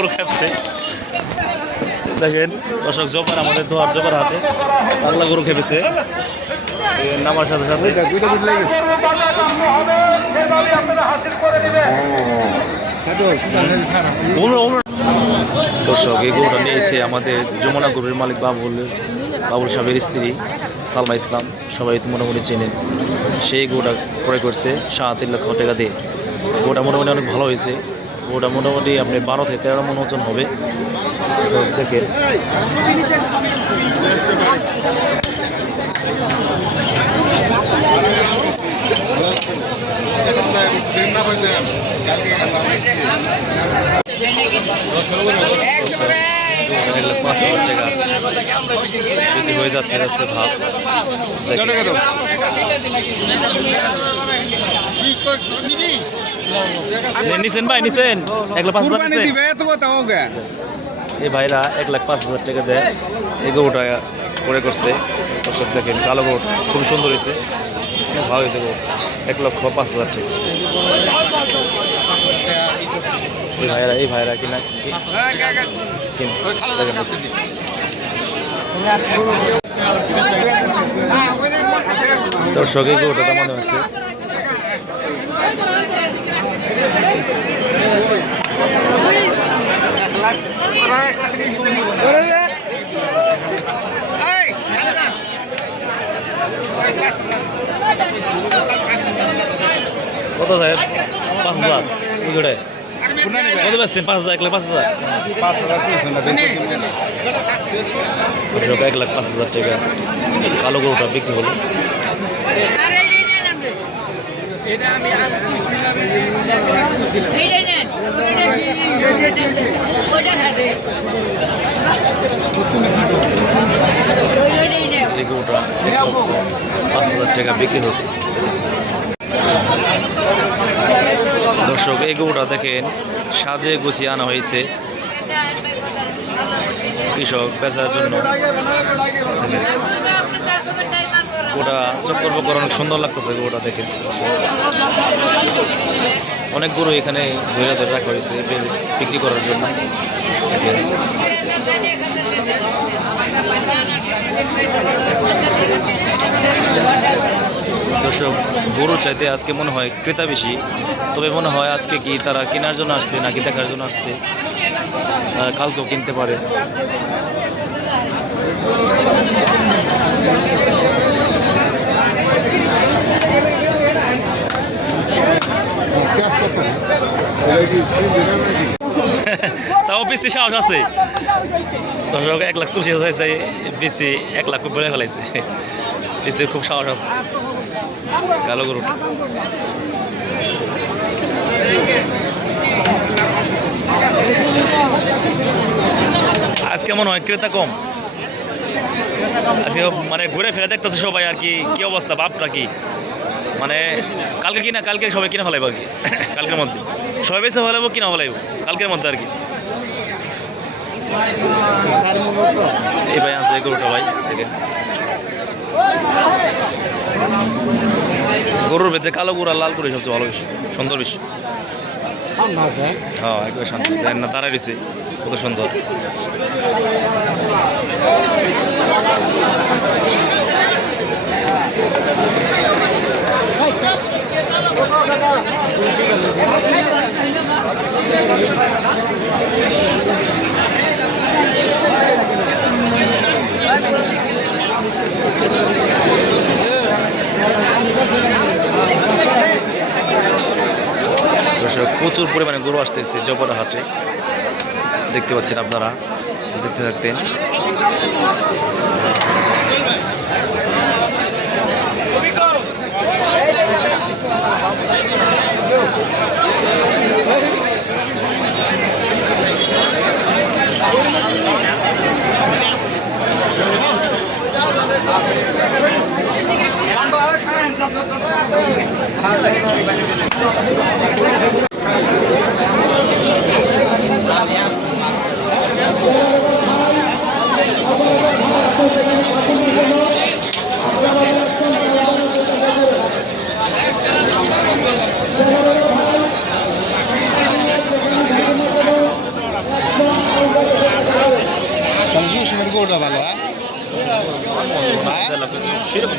গরু খেপছে দেখেন দর্শক, জবার আমাদের দোয়ার জবার হাতে পাগলা গরু খেপেছে নামার সাথে সাথে। দর্শক, এই গরুটা নিয়েছে আমাদের যমুনা গরুর মালিক বাবুল সাহেবের স্ত্রী সালমা ইসলাম, সবাই তো মোটামুটি চেনেন। সেই গরুটা ক্রয় করছে 3.5 লক্ষ টাকা দিয়ে। গরুটা মোটামুটি অনেক ভালো হয়েছে। গরুটা মোটামুটি আপনি 12 থেকে 13 মন ওজন হবে। দেখেন হয়ে যাচ্ছে ভাব। নিছেন ভাই, নিছেন 1,05,000 এই ভাইরা 1,05,000 টাকা দেয় এই গরুটা করে করছে। দর্শক দেখেন, কালো গরু খুব সুন্দর হয়েছে, ভালো হয়েছে গরু। 1,05,000 টাকা এই ভাইরা কিনা দর্শক, এই গরুটা দাম হচ্ছে কত সাহেব? 5,000 কত বেচছেন? 5,000, 1,05,000 1,05,000 টাকা কালো গরুটা বিক্রি হলো। এই গরুটা 5,000 টাকা বিক্রি হচ্ছে। দর্শক, এই গরুটা দেখেন সাজে গুছিয়ে আনা হয়েছে কৃষক বেচার জন্য। গোটা চক্কর বক্কর অনেক সুন্দর লাগতেছে গরুটা দেখে। অনেক গরু এখানে ধরে ধরে রাখা হয়েছে বিক্রি করার জন্য। দর্শক, গরু চাইতে আজকে মনে হয় ক্রেতা বেশি। তবে মনে হয় আজকে কি তারা কেনার জন্য আসছে নাকি দেখার জন্য আসছে, কালকেও কিনতে পারে। তাও বেশি সাহস আছে। দর্শক, 1,80,000 বেশি 1 লাখ বলে ফেলাইছে। বেশি খুব সাহস আছে কালো গরুটা। আজ কেমন হয় ক্রেতা কম আজকে, মানে ঘুরে ফেলে দেখতেছে সবাই আর কি। কি অবস্থা, ভাবটা কি? মানে কালকে কিনা, কালকে সবাই কিনা ফেলাইব আর কি। কালকের মধ্যে সবাই বেশি ফেলাইব, কিনা ফেলাইব কালকের মধ্যে আর কি। এই ভাই আছে গরুটা ভাই থেকে। গরুর ভেতরে কালো গরু আর লাল গরু সবচেয়ে ভালো, বেশি সুন্দর, বেশি হ্যাঁ একদম শান্ত। দেখেন না দাঁড়াই রয়েছে কত সুন্দর। প্রচুর পরিমাণে গরু আসতেছে জবরা হাটে, দেখতে পাচ্ছেন আপনারা, দেখতে থাকতেন। কোনটা ভালো হ্যাঁ সেরকম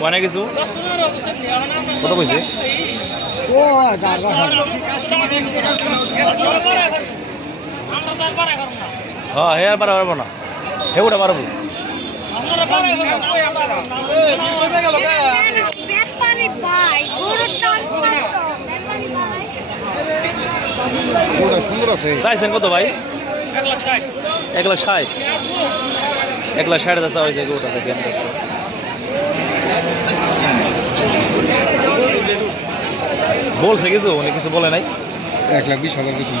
কোনে কিছু কত কইছে ও গাড়া হ্যাঁ হে আর পারবো না হে ওটা পারবো চাইছেন কত ভাই 1,60,000 1,60,000 চা হয়েছে ওটা দেখেন বলছে কিছু উনি কিছু বলে নাই 1,20,000 কিছু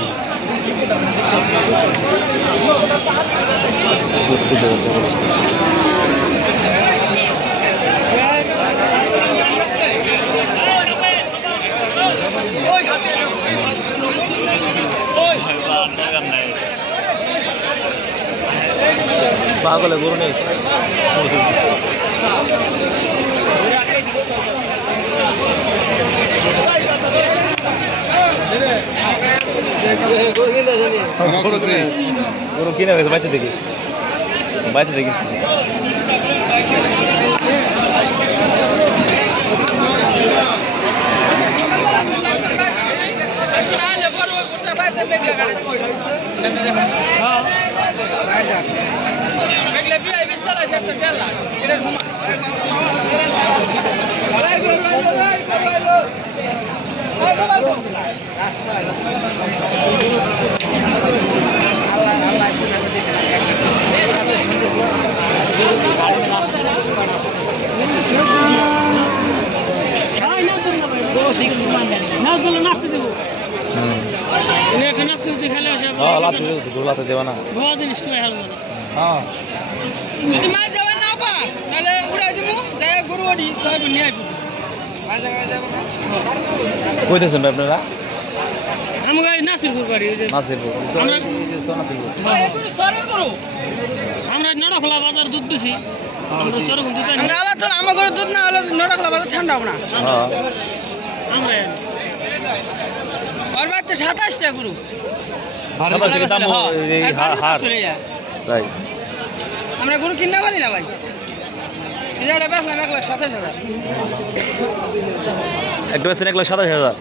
পাগলে গরু নেই গরু কিনে গেছে বাচ্চা দেখি কিনছি লাতে দেবা না যদি মাছ যাবার না পাস তাহলে উড়াই দিব যাই গরু ওডি সব নিয়ে আইব মাছ জায়গায় যাব না কইতেছেন ভাই আপনারা আমাকে নাসিরপুর বাড়ি নাসিরপুর হ্যাঁ গরু সরে গরু আমরা নড়খলা বাজার দুধ বেশি আমরা সরকম দুধ না আলা তো আমার ঘরে দুধ না হলে নড়খলা বাজার ঠান্ডা হবে না হ্যাঁ আমরা আর বাচ্চা 27 টা গরু দাম হার তাই আমরা গরু কিনা পারি না ভাই এটা বেচলাম 1,27,000 একটা বেচেন 1,27,000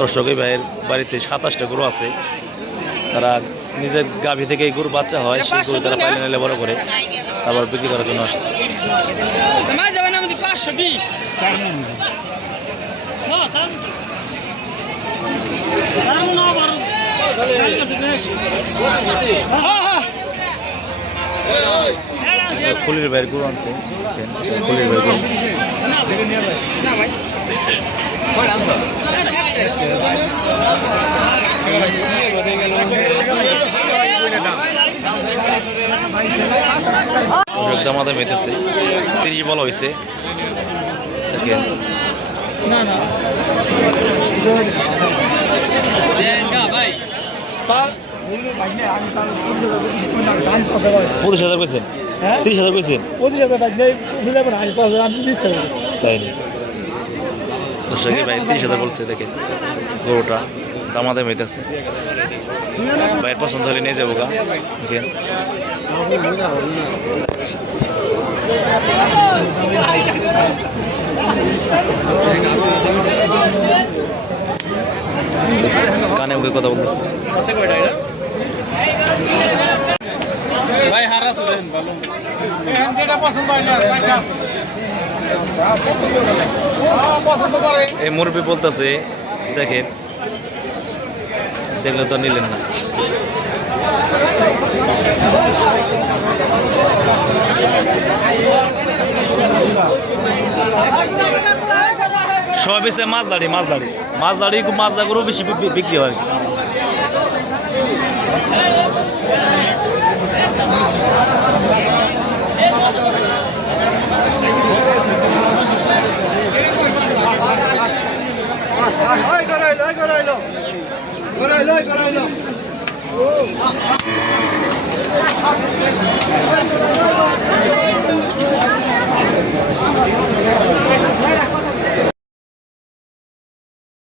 দর্শক এই ভাইয়ের বাড়িতে 27টা গরু আছে তারা নিজের গাভী থেকে এই গরু বাচ্চা হয় সেই গরু তারা পাইলে নিলে বড় করে তারপর বিক্রি করার জন্য আসে মাছ যাবে না আমাদের 520 খুলির ভাইয়ের গরু আনছে খুলির ভাইয়ের গরু আমাদের মেতেছে 30 বলা হয়েছে দেখেন ভাই 25,000 পেয়েছেন 30,000 পেয়েছেন 25,000 তাই না দর্শকের ভাই 30,000 বলছে দেখেন গরুটা দামাদে মেতেছে ভাইয়ের পছন্দ হলে নিয়ে যাবো গা দেখেন কানে মুখে কথা বলতেছে ভাই হার আছে দেন ভালো এখন যেটা পছন্দ হয় না চারটা আছে পছন্দ করে এই মুরব্বি বলতেছে দেখেন দেখলে তো নিলেন না। সব বেশি মাছদাড়ি গরু বেশি বিক্রি হয়।